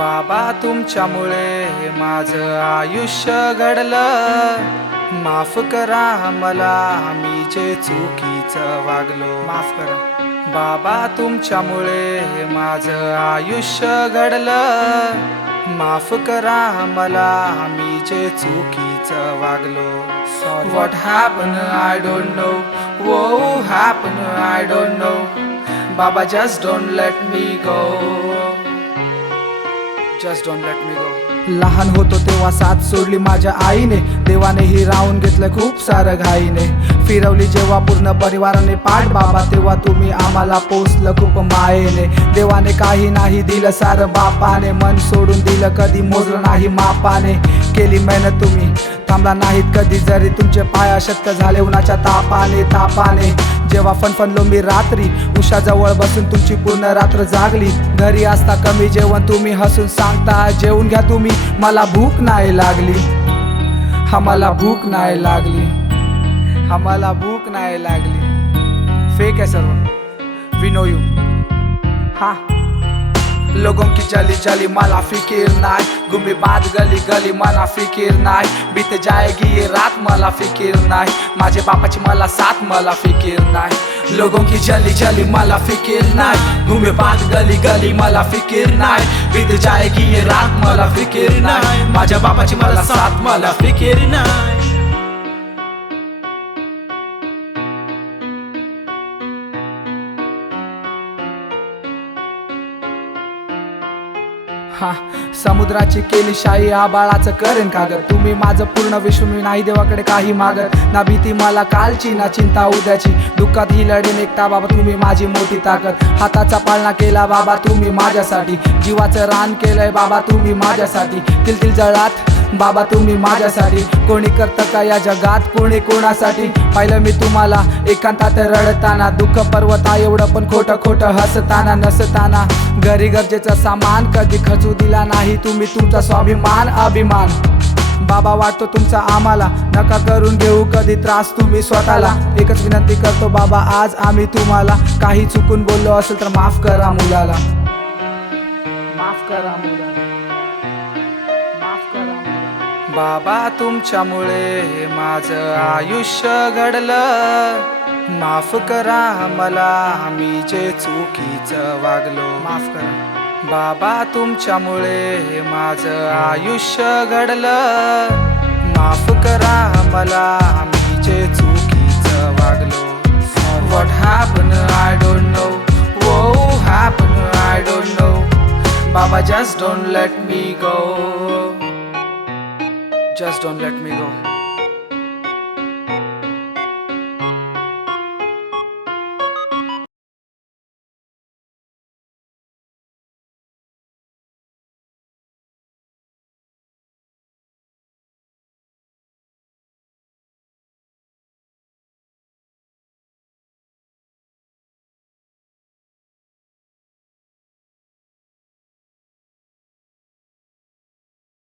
बाबा तुमच्यामुळे माझं आयुष्य घडलं, माफ करा मला मी जे चुकीचं वागलो, माफ करा बाबा तुमच्यामुळे माझं आयुष्य घडलं, माफ करा मला मी जे चुकीचं वागलो. What happened I don't know, what happened I don't know, Baba just don't let me go, just don't let me go. लहान होतो तेव्हा साथ सोडली माझ्या आईने, देवाने ही राहून घेतलं खूप सारं घाईने. फिरवली जेव्हा पूर्ण परिवाराने पाठ बाबा, तेव्हा तुम्ही आम्हाला पोचलं खूप मायेने. देवाने काही नाही दिलं सारं बापाने, मन सोडून दिलं कधी मोजलं नाही मापाने. केली मेहनत तुम्ही थांबला नाहीत कधी, जरी तुमचे पाय अशक्त झाले उन्हाच्या तापाने. जेव्हा फणफणलो मी रात्री, उशाजवळ बसून तुमची पूर्ण रात्र जागली. घरी असता कमी जेवण तुम्ही हसून सांगता जेवून घ्या तुम्ही, मला भूक नाही लागली, आम्हाला भूक नाही लागली, आम्हाला भूक नाही लागली. फेक आहे सर्व, वी नो यू. हा लोगों की चली चली मला फिकीर नाय, घूमी बात गली गली मला फिकीर नाय. बीत जाएगी ये रात मला फिकीर नाय, माझे बापाची मला साथ मला फिकीर नाय. लोगों की चली चली मला फिकीर नाय, घूमी बात गली गली मला फिकीर नाय. बीत जाएगी ये रात मला फिकीर नाय, माझ्या बापाची मला साथ मला फिकीर नाय. हा समुद्राची केली शाही, आबाळाचं करेन कागद. तुम्ही माझं पूर्ण विश्व, मी नाही देवाकडे काही मागत. ना भीती मला कालची ना चिंता उद्याची, दुःखात ही लढेन एकटा बाबा तुम्ही माझी मोठी ताकद. हाताचा पाळणा केला बाबा तुम्ही माझ्यासाठी, जीवाचं रान केलंय बाबा तुम्ही माझ्यासाठी. तिल जळात बाबा तुम्ही माझ्यासाठी, कोणी करतं का या जगात कोणी कोणासाठी. पाहिलं मी तुम्हाला एकांतात रडताना, दुःख पर्वता एवढं पण खोटं खोटं हसताना नसताना. घरी गरजेचं सामान कधी खचू दिला नाही तुम्ही, तुमचा स्वाभिमान अभिमान बाबा वाटतो तुमचा आम्हाला. नका करून घेऊ कधी त्रास तुम्ही स्वतःला. एकच विनंती करतो बाबा आज आम्ही तुम्हाला, काही चुकून बोललो असेल तर माफ करा मुलाला, माफ करा मुलाला, माफ करा. बाबा तुमच्यामुळे माझं आयुष्य घडलं, माफ करा मला मी जे चुकीचं वागलो, माफ करा बाबा तुमच्यामुळे माझं आयुष्य घडलं, माफ करा मला मी जे चुकीचं वागलो. What happened I don't know, what happened I don't know, Baba just don't let me go, just don't let me go.